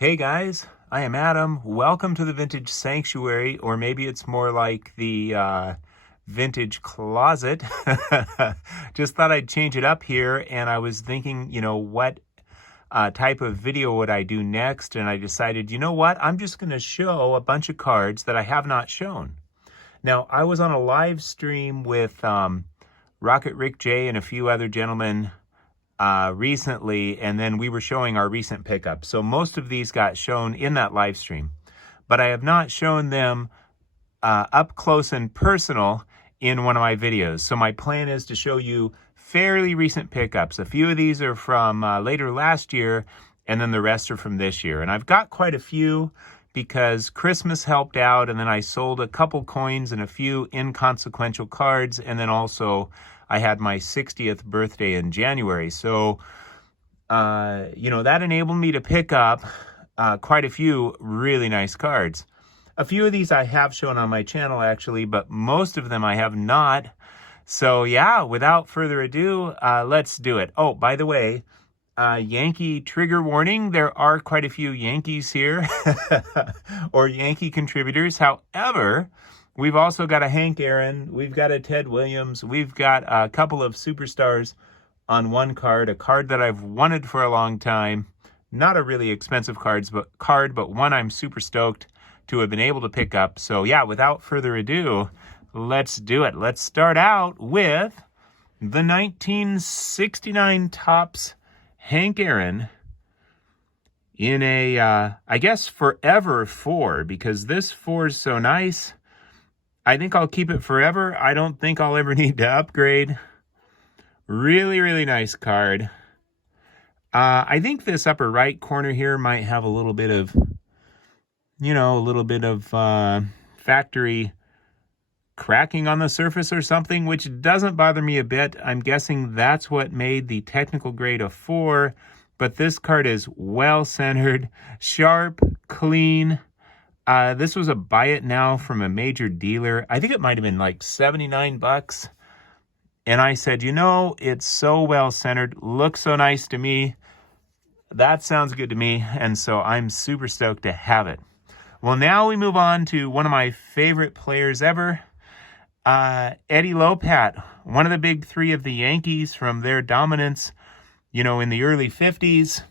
Hey guys, I am Adam. Welcome to the Vintage Sanctuary, or maybe it's more like the Vintage Closet. Just thought I'd change it up here, and I was thinking, what type of video would I do next? And I decided, you know what? I'm just going to show a bunch of cards that I have not shown. Now, I was on a live stream with Rocket Rick J and a few other gentlemen recently, and then we were showing our recent pickups. So most of these got shown in that live stream, but I have not shown them up close and personal in one of my videos. So my plan is to show you fairly recent pickups. A few of these are from later last year, and then the rest are from this year. And I've got quite a few because Christmas helped out, and then I sold a couple coins and a few inconsequential cards, and then also I had my 60th birthday in January. So, that enabled me to pick up quite a few really nice cards. A few of these I have shown on my channel, actually, but most of them I have not. So, yeah, without further ado, let's do it. Oh, by the way, Yankee trigger warning. There are quite a few Yankees here or Yankee contributors. However, we've also got a Hank Aaron. We've got a Ted Williams. We've got a couple of superstars on one card, a card that I've wanted for a long time. Not a really expensive card, but one I'm super stoked to have been able to pick up. So yeah, without further ado, let's do it. Let's start out with the 1969 Topps Hank Aaron in a, I guess, Forever 4, because this 4 is so nice. I think I'll keep it forever. I don't think I'll ever need to upgrade. Really, really nice card. I think this upper right corner here might have a little bit of, factory cracking on the surface or something, which doesn't bother me a bit. I'm guessing that's what made the technical grade a 4, but this card is well-centered, sharp, clean. This was a buy it now from a major dealer. I think it might have been like 79 bucks. And I said, it's so well-centered, looks so nice to me. That sounds good to me. And so I'm super stoked to have it. Well, now we move on to one of my favorite players ever, Eddie Lopat, one of the big three of the Yankees from their dominance, in the early 50s.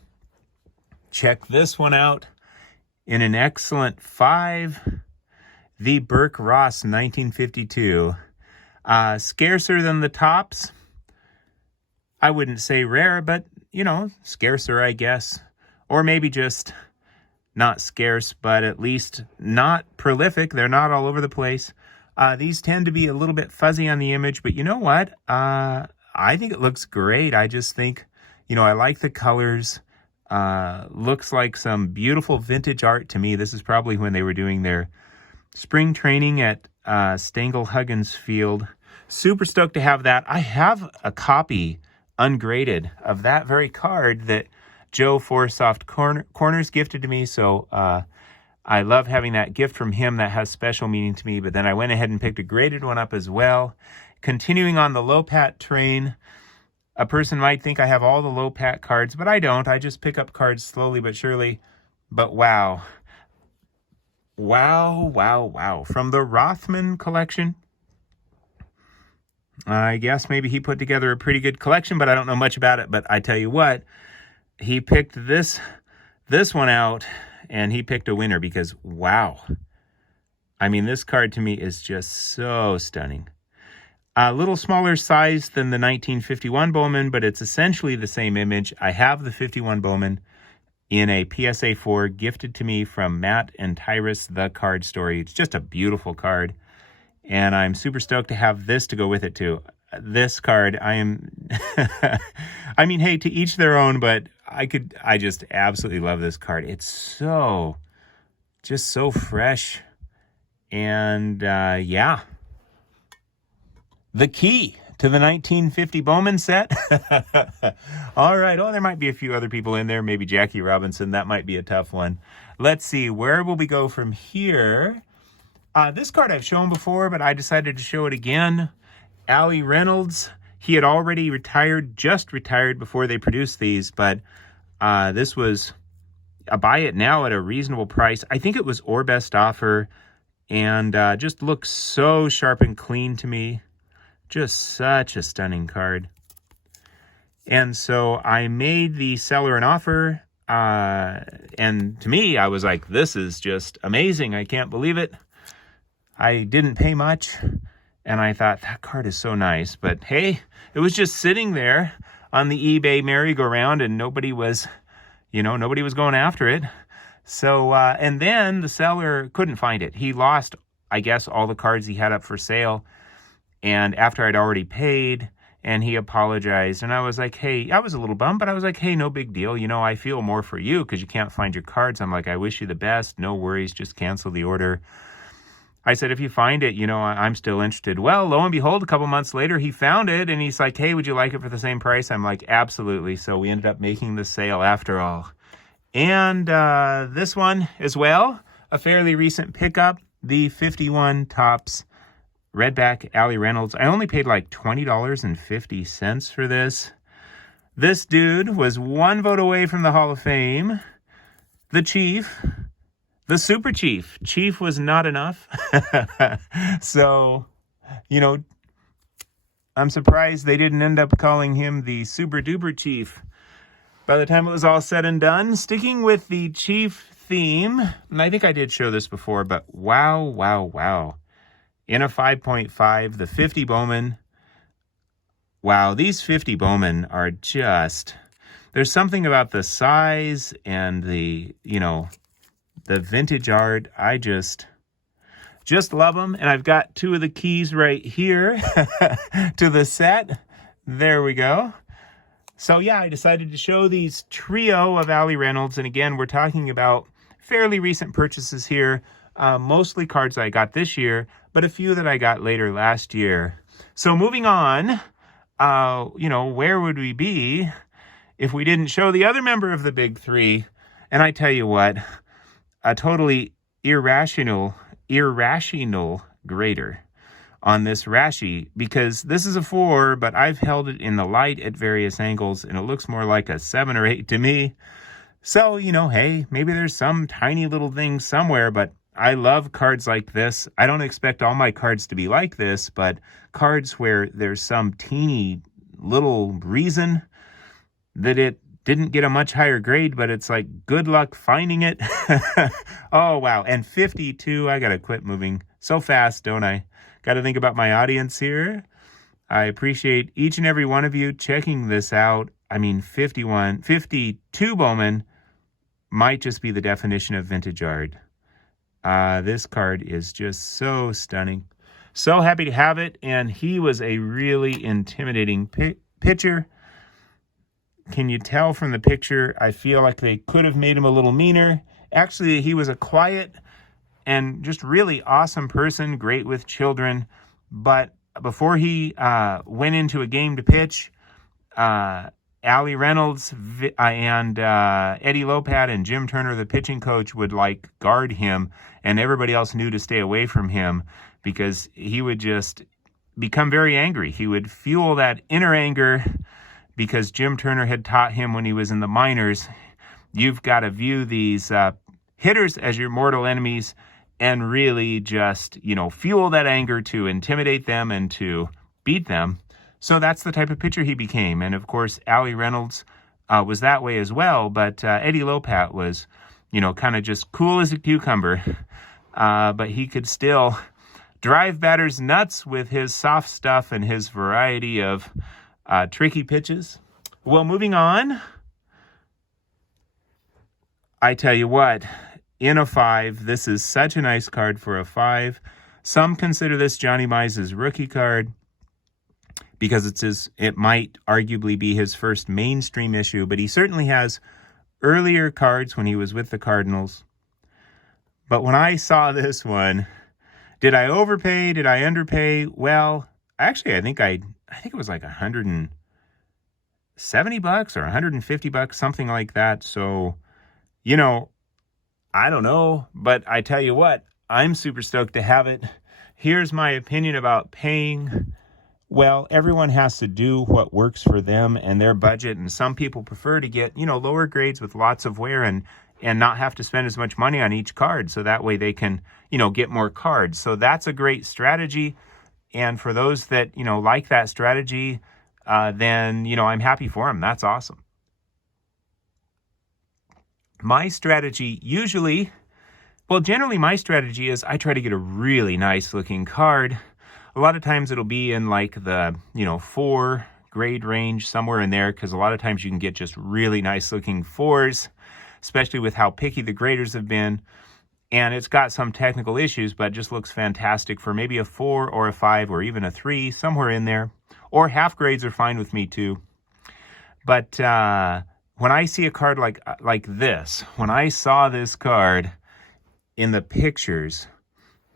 Check this one out. In an excellent 5, the Burke Ross 1952. Scarcer than the Topps. I wouldn't say rare, but, scarcer, I guess. Or maybe just not scarce, but at least not prolific. They're not all over the place. These tend to be a little bit fuzzy on the image, but you know what? I think it looks great. I just think, I like the colors. Looks like some beautiful vintage art to me. This is probably when they were doing their spring training at Stengel Huggins Field. Super stoked to have that. I have a copy, ungraded, of that very card that Joe Forsoft Corners gifted to me. So I love having that gift from him. That has special meaning to me. But then I went ahead and picked a graded one up as well. Continuing on the Lopat train. A person might think I have all the Lopat cards, but I don't. I just pick up cards slowly but surely. But wow. Wow, wow, wow. From the Rothman collection. I guess maybe he put together a pretty good collection, but I don't know much about it. But I tell you what, he picked this one out, and he picked a winner because, wow. I mean, this card to me is just so stunning. A little smaller size than the 1951 Bowman, but it's essentially the same image. I have the 51 Bowman in a PSA 4 gifted to me from Matt and Tyrus, The Card Story. It's just a beautiful card, and I'm super stoked to have this to go with it too. This card, I am, I mean, hey, to each their own, but I just absolutely love this card. It's just so fresh, and yeah. The key to the 1950 Bowman set. All right. Oh, there might be a few other people in there. Maybe Jackie Robinson. That might be a tough one. Let's see. Where will we go from here? This card I've shown before, but I decided to show it again. Allie Reynolds. He had already retired, just retired before they produced these, but this was buy it now at a reasonable price. I think it was or best offer, and just looks so sharp and clean to me. Just such a stunning card. And so I made the seller an offer, and to me, I was like, this is just amazing. I can't believe it. I didn't pay much, and I thought, that card is so nice. But hey, it was just sitting there on the eBay merry-go-round, and nobody was going after it. So, and then the seller couldn't find it. He lost, I guess, all the cards he had up for sale. And after I'd already paid, and he apologized, and I was like, hey, I was a little bummed, but I was like, hey, no big deal. I feel more for you because you can't find your cards. I'm like, I wish you the best. No worries. Just cancel the order. I said, if you find it, I'm still interested. Well, lo and behold, a couple months later, he found it, and he's like, hey, would you like it for the same price? I'm like, absolutely. So we ended up making the sale after all. And this one as well, a fairly recent pickup, the 51 Topps Redback Allie Reynolds. I only paid like $20.50 for this. This dude was one vote away from the Hall of Fame. The Chief, the Super Chief. Chief was not enough. So, I'm surprised they didn't end up calling him the Super Duper Chief. By the time it was all said and done, sticking with the Chief theme, and I think I did show this before, but wow, wow, wow. In a 5.5, the 50 Bowman. Wow, these 50 Bowman are just, there's something about the size and the vintage art. I just love them. And I've got two of the keys right here to the set. There we go. So yeah, I decided to show these trio of Allie Reynolds. And again, we're talking about fairly recent purchases here. Mostly cards I got this year, but a few that I got later last year. So moving on, where would we be if we didn't show the other member of the big three? And I tell you what, a totally irrational grader on this Rashi, because this is a 4, but I've held it in the light at various angles, and it looks more like a 7 or 8 to me. So, hey, maybe there's some tiny little thing somewhere, but I love cards like this. I don't expect all my cards to be like this, but cards where there's some teeny little reason that it didn't get a much higher grade, but it's like, good luck finding it. Oh, wow. And 52, I got to quit moving so fast, don't I? Got to think about my audience here. I appreciate each and every one of you checking this out. I mean, 52 Bowman might just be the definition of vintage art. This card is just so stunning. So happy to have it, and he was a really intimidating pitcher. Can you tell from the picture? I feel like they could have made him a little meaner. Actually, he was a quiet and just really awesome person, great with children. But before he went into a game to pitch, Allie Reynolds and Eddie Lopat and Jim Turner, the pitching coach, would guard him, and everybody else knew to stay away from him because he would just become very angry. He would fuel that inner anger because Jim Turner had taught him when he was in the minors, you've got to view these hitters as your mortal enemies and really just, fuel that anger to intimidate them and to beat them. So that's the type of pitcher he became. And of course, Allie Reynolds was that way as well. But Eddie Lopat was, kind of just cool as a cucumber. But he could still drive batters nuts with his soft stuff and his variety of tricky pitches. Well, moving on. I tell you what, in a 5, this is such a nice card for a 5. Some consider this Johnny Mize's rookie card, because it might arguably be his first mainstream issue, but he certainly has earlier cards when he was with the Cardinals. But when I saw this one, did I overpay? Did I underpay? Well, actually, I think it was like $170 or $150, something like that. So, I don't know, but I tell you what, I'm super stoked to have it. Here's my opinion about paying. Well, everyone has to do what works for them and their budget, and some people prefer to get, lower grades with lots of wear, and and not have to spend as much money on each card. So that way they can, get more cards. So that's a great strategy. And for those that, like that strategy, then, I'm happy for them. That's awesome. My strategy generally my strategy is I try to get a really nice looking card. A lot of times it'll be in like the, 4 grade range, somewhere in there, because a lot of times you can get just really nice looking 4s, especially with how picky the graders have been. And it's got some technical issues, but just looks fantastic for maybe a 4 or a 5 or even a 3, somewhere in there. Or half grades are fine with me too. But when I see a card like this, when I saw this card in the pictures,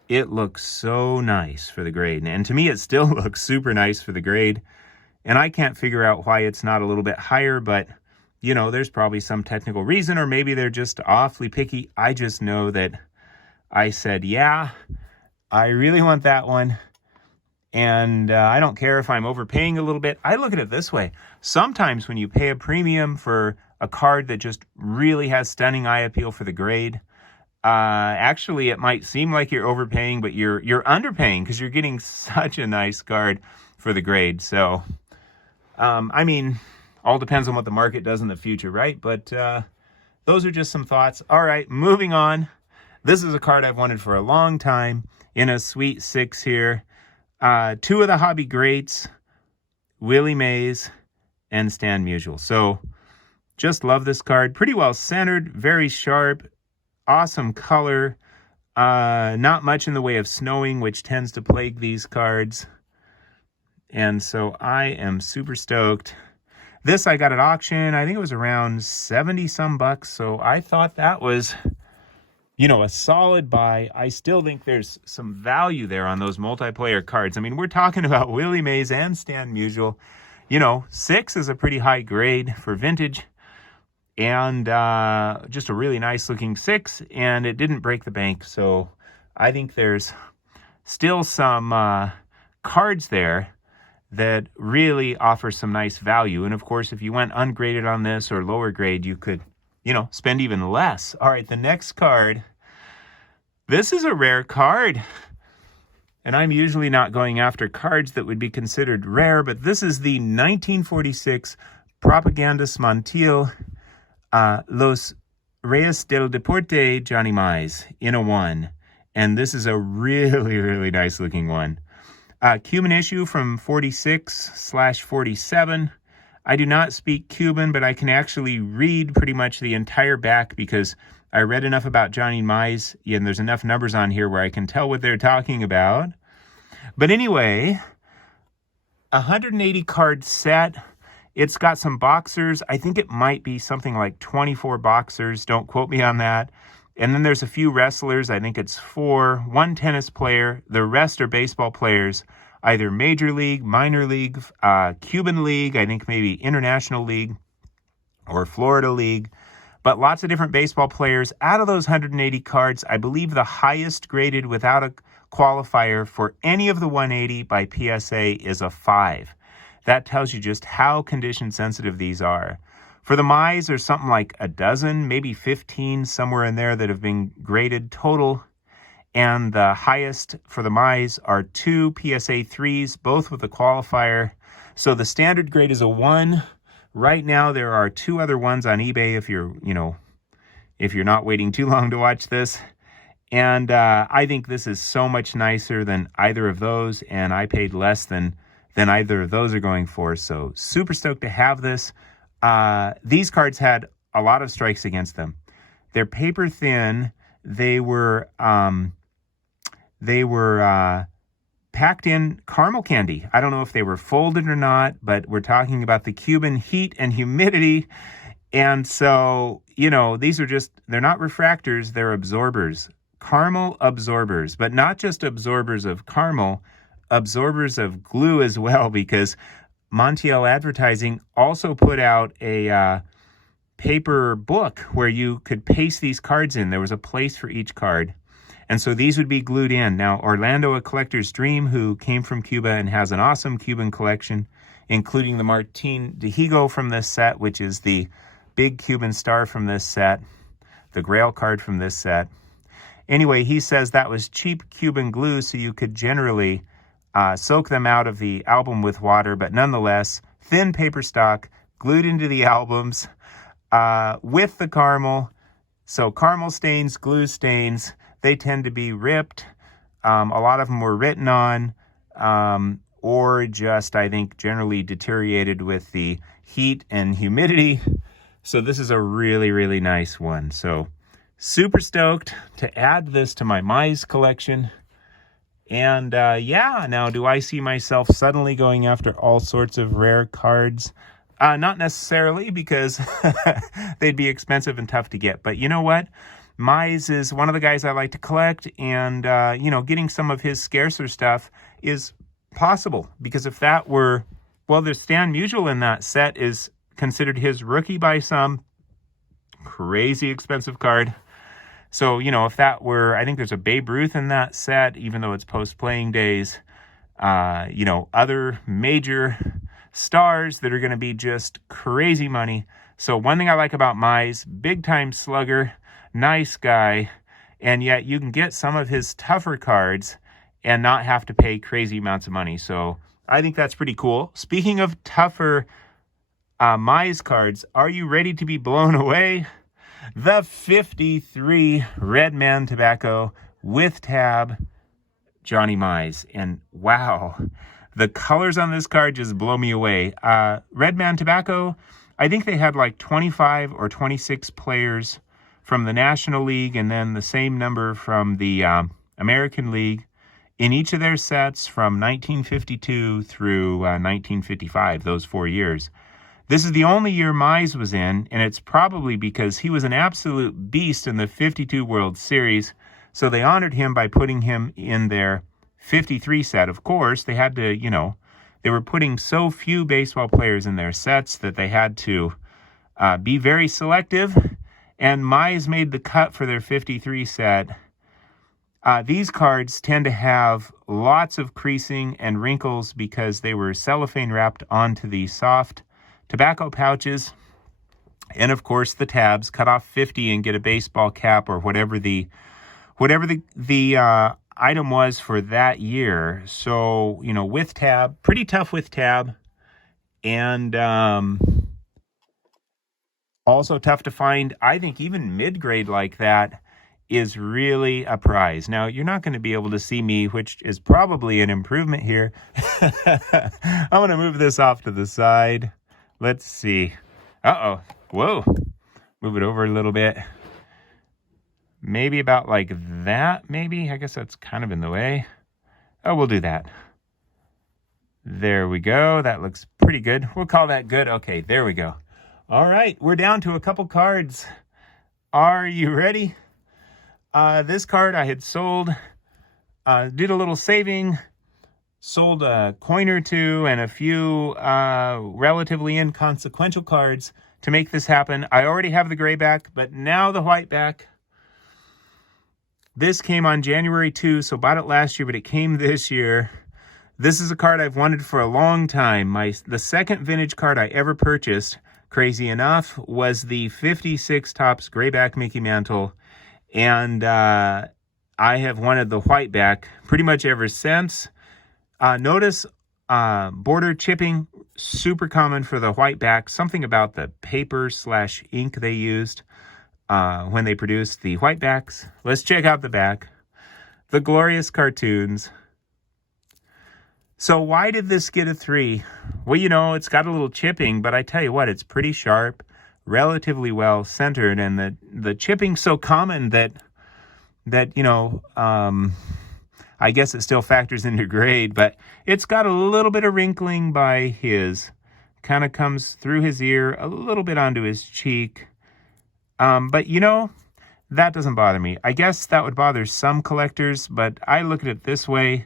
it looks so nice for the grade. And to me, it still looks super nice for the grade. And I can't figure out why it's not a little bit higher, but, there's probably some technical reason, or maybe they're just awfully picky. I just know that I said, yeah, I really want that one. And I don't care if I'm overpaying a little bit. I look at it this way. Sometimes when you pay a premium for a card that just really has stunning eye appeal for the grade, actually it might seem like you're overpaying, but you're underpaying because you're getting such a nice card for the grade. So, all depends on what the market does in the future, right? But those are just some thoughts. All right, moving on. This is a card I've wanted for a long time in a Sweet 6 here. 2 of the hobby greats, Willie Mize and Stan Musial. So just love this card. Pretty well centered, very sharp, awesome color. Not much in the way of snowing, which tends to plague these cards. And so I am super stoked. This I got at auction. I think it was around 70 some bucks. So I thought that was, a solid buy. I still think there's some value there on those multiplayer cards. I mean, we're talking about Willie Mize and Stan Musial. 6 is a pretty high grade for vintage. And just a really nice looking 6. And it didn't break the bank. So I think there's still some cards there that really offer some nice value. And of course, if you went ungraded on this or lower grade, you could, spend even less. All right, the next card. This is a rare card. And I'm usually not going after cards that would be considered rare, but this is the 1946 Propagandas Mantle Los Reyes del Deporte Johnny Mize in a 1. And this is a really, really nice looking one. Cuban issue from 46/47. I do not speak Cuban, but I can actually read pretty much the entire back because I read enough about Johnny Mize, and there's enough numbers on here where I can tell what they're talking about. But anyway, 180 card set. It's got some boxers. I think it might be something like 24 boxers. Don't quote me on that. And then there's a few wrestlers. I think it's 4, 1 tennis player. The rest are baseball players, either Major League, Minor League, Cuban League, I think maybe International League or Florida League. But lots of different baseball players. Out of those 180 cards, I believe the highest graded without a qualifier for any of the 180 by PSA is a 5. That tells you just how condition sensitive these are. For the Mize, there's something like a dozen, maybe 15, somewhere in there that have been graded total. And the highest for the Mize are 2 PSA 3s, both with a qualifier. So the standard grade is a 1. Right now, there are 2 other ones on eBay if you're not waiting too long to watch this. And I think this is so much nicer than either of those, and I paid less than either of those are going for. So super stoked to have this. These cards had a lot of strikes against them. They're paper thin. They were packed in caramel candy. I don't know if they were folded or not, but we're talking about the Cuban heat and humidity. And so, these are they're not refractors, they're absorbers. Caramel absorbers, but not just absorbers of caramel, absorbers of glue as well, because Montiel Advertising also put out a paper book where you could paste these cards in. There was a place for each card. And so these would be glued in. Now, Orlando, a collector's dream, who came from Cuba and has an awesome Cuban collection, including the Martin de Higo from this set, which is the big Cuban star from this set. the Grail card from this set. Anyway, he says that was cheap Cuban glue, so you could generally soak them out of the album with water, but nonetheless, thin paper stock glued into the albums with the caramel. So caramel stains, glue stains, they tend to be ripped. A lot of them were written on, or just, I think, generally deteriorated with the heat and humidity. So this is a really, really nice one. So super stoked to add this to my Mize collection. And yeah, now do I see myself suddenly going after all sorts of rare cards? Not necessarily, because they'd be expensive and tough to get. But you know what? Mize is one of the guys I like to collect, and you know, getting some of his scarcer stuff is possible. Because if that were, well, there's Stan Musial in that set is considered his rookie by some. Crazy expensive card. So, you know, if that were, I think there's a Babe Ruth in that set, even though it's post-playing days. You know, other major stars that are going to be just crazy money. So one thing I like about Mize, big-time slugger, nice guy, and yet you can get some of his tougher cards and not have to pay crazy amounts of money. So I think that's pretty cool. Speaking of tougher Mize cards, are you ready to be blown away? The 53 Red Man Tobacco with tab Johnny Mize. And wow, the colors on this card just blow me away. Red Man Tobacco, I think they had like 25 or 26 players from the National League, and then the same number from the American League in each of their sets from 1952 through 1955, those 4 years. This is the only year Mize was in, and it's probably because he was an absolute beast in the 52 World Series, so they honored him by putting him in their 53 set. Of course, they had to, you know, they were putting so few baseball players in their sets that they had to be very selective, and Mize made the cut for their 53 set. These cards tend to have lots of creasing and wrinkles because they were cellophane wrapped onto the soft tobacco pouches, and of course the tabs. Cut off 50 and get a baseball cap or whatever the item was for that year. So, you know, with tab, pretty tough with tab, and also tough to find. I think even mid-grade like that is really a prize. Now, you're not going to be able to see me, which is probably an improvement here. I'm going to move this off to the side. Let's see. Uh-oh. Whoa. Move it over a little bit. Maybe about like that, maybe. I guess that's kind of in the way. Oh, we'll do that. There we go. That looks pretty good. We'll call that good. Okay, there we go. All right, we're down to a couple cards. Are you ready? This card I had sold, did a little saving, sold a coin or two and a few relatively inconsequential cards to make this happen. I already have the gray back, but now the white back. This came on January 2, so bought it last year, but it came this year. This is a card I've wanted for a long time. The second vintage card I ever purchased, crazy enough, was the 56 Topps Grayback Mickey Mantle. And I have wanted the white back pretty much ever since. Notice border chipping, super common for the white back. Something about the paper/ink they used when they produced the white backs. Let's check out the back. The glorious cartoons. So why did this get a 3? Well, you know, it's got a little chipping, but I tell you what, it's pretty sharp, relatively well centered, and the chipping's so common that you know, I guess it still factors into grade, but it's got a little bit of wrinkling by his, kind of comes through his ear, a little bit onto his cheek. But you know, that doesn't bother me. I guess that would bother some collectors, but I look at it this way.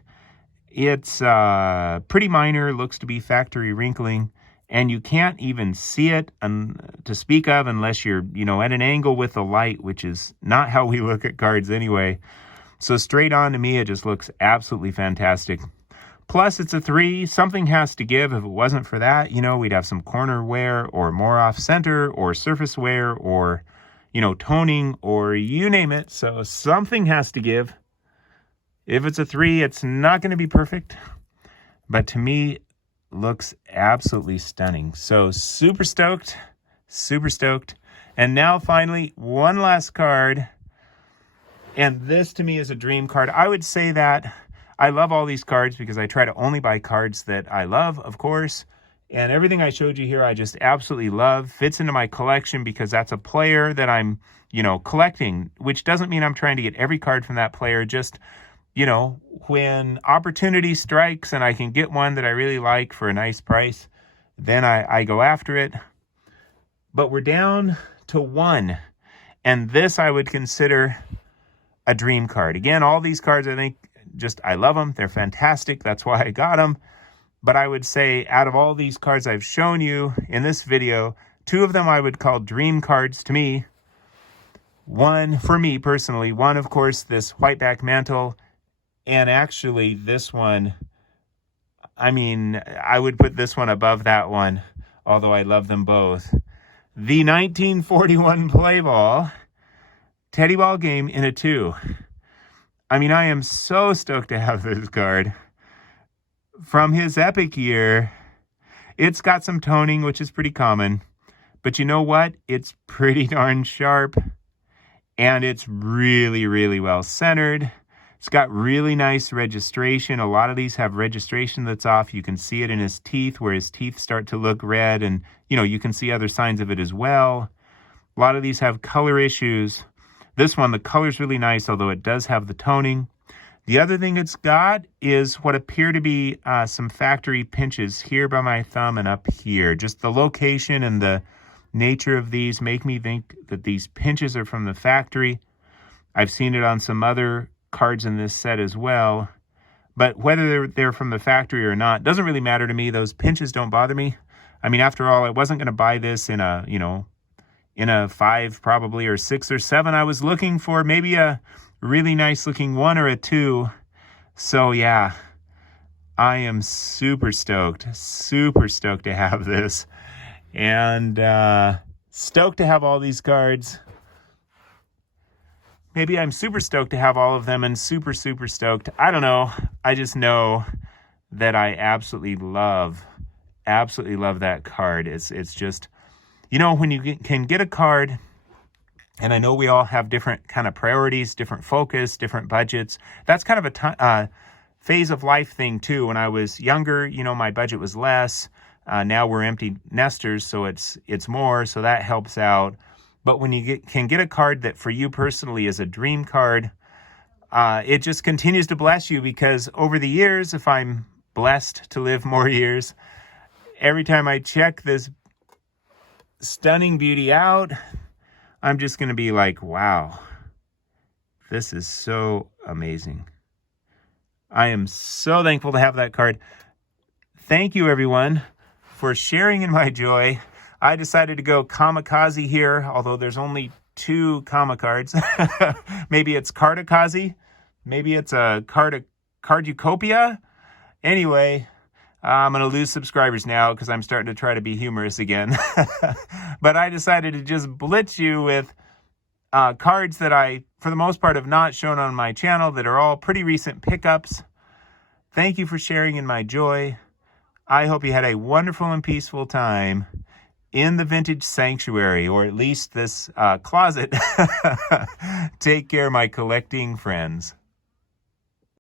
It's pretty minor, looks to be factory wrinkling, and you can't even see it to speak of unless you're, you know, at an angle with the light, which is not how we look at cards anyway. So straight on to me, it just looks absolutely fantastic. Plus, it's a 3. Something has to give. If it wasn't for that, you know, we'd have some corner wear or more off center or surface wear or, you know, toning or you name it. So something has to give. If it's a 3, it's not going to be perfect, but to me, looks absolutely stunning. So super stoked, super stoked. And now finally, one last card. And this to me is a dream card. I would say that I love all these cards because I try to only buy cards that I love, of course. And everything I showed you here, I just absolutely love. Fits into my collection because that's a player that I'm, you know, collecting, which doesn't mean I'm trying to get every card from that player. Just, you know, when opportunity strikes and I can get one that I really like for a nice price, then I go after it. But we're down to 1. And this I would consider a dream card. Again, all these cards, I think, I love them. They're fantastic. That's why I got them. But I would say out of all these cards I've shown you in this video, 2 of them I would call dream cards to me. One, for me personally, one, of course, this whiteback Mantle. And actually, this one, I mean, I would put this one above that one, although I love them both. The 1941 play ball, Teddy Ball Game in a 2. I mean, I am so stoked to have this card. From his epic year, it's got some toning, which is pretty common. But you know what? It's pretty darn sharp. And it's really, really well centered. It's got really nice registration. A lot of these have registration that's off. You can see it in his teeth, where his teeth start to look red. And, you know, you can see other signs of it as well. A lot of these have color issues. This one, the color's really nice, although it does have the toning. The other thing it's got is what appear to be some factory pinches here by my thumb and up here. Just the location and the nature of these make me think that these pinches are from the factory. I've seen it on some other cards in this set as well. But whether they're from the factory or not, doesn't really matter to me. Those pinches don't bother me. I mean, after all, I wasn't going to buy this in a, you know, in a 5 probably, or 6 or 7. I was looking for maybe a really nice looking 1 or a 2. So yeah, I am super stoked to have this. And stoked to have all these cards. Maybe I'm super stoked to have all of them and super stoked. I don't know. I just know that I absolutely love that card. It's just, you know, when you can get a card, and I know we all have different kind of priorities, different focus, different budgets. That's kind of a phase of life thing too. When I was younger, you know, my budget was less. Now we're empty nesters, so it's more, so that helps out. But when you can get a card that for you personally is a dream card, it just continues to bless you, because over the years, if I'm blessed to live more years, every time I check this stunning beauty out, I'm just going to be like, wow, this is so amazing. I am so thankful to have that card. Thank you, everyone, for sharing in my joy. I decided to go kamikaze here, although there's only 2 kama cards. Maybe it's cardakazi. Maybe it's a carducopia. Anyway, I'm going to lose subscribers now because I'm starting to try to be humorous again. But I decided to just blitz you with cards that I, for the most part, have not shown on my channel, that are all pretty recent pickups. Thank you for sharing in my joy. I hope you had a wonderful and peaceful time in the vintage sanctuary, or at least this closet. Take care, my collecting friends.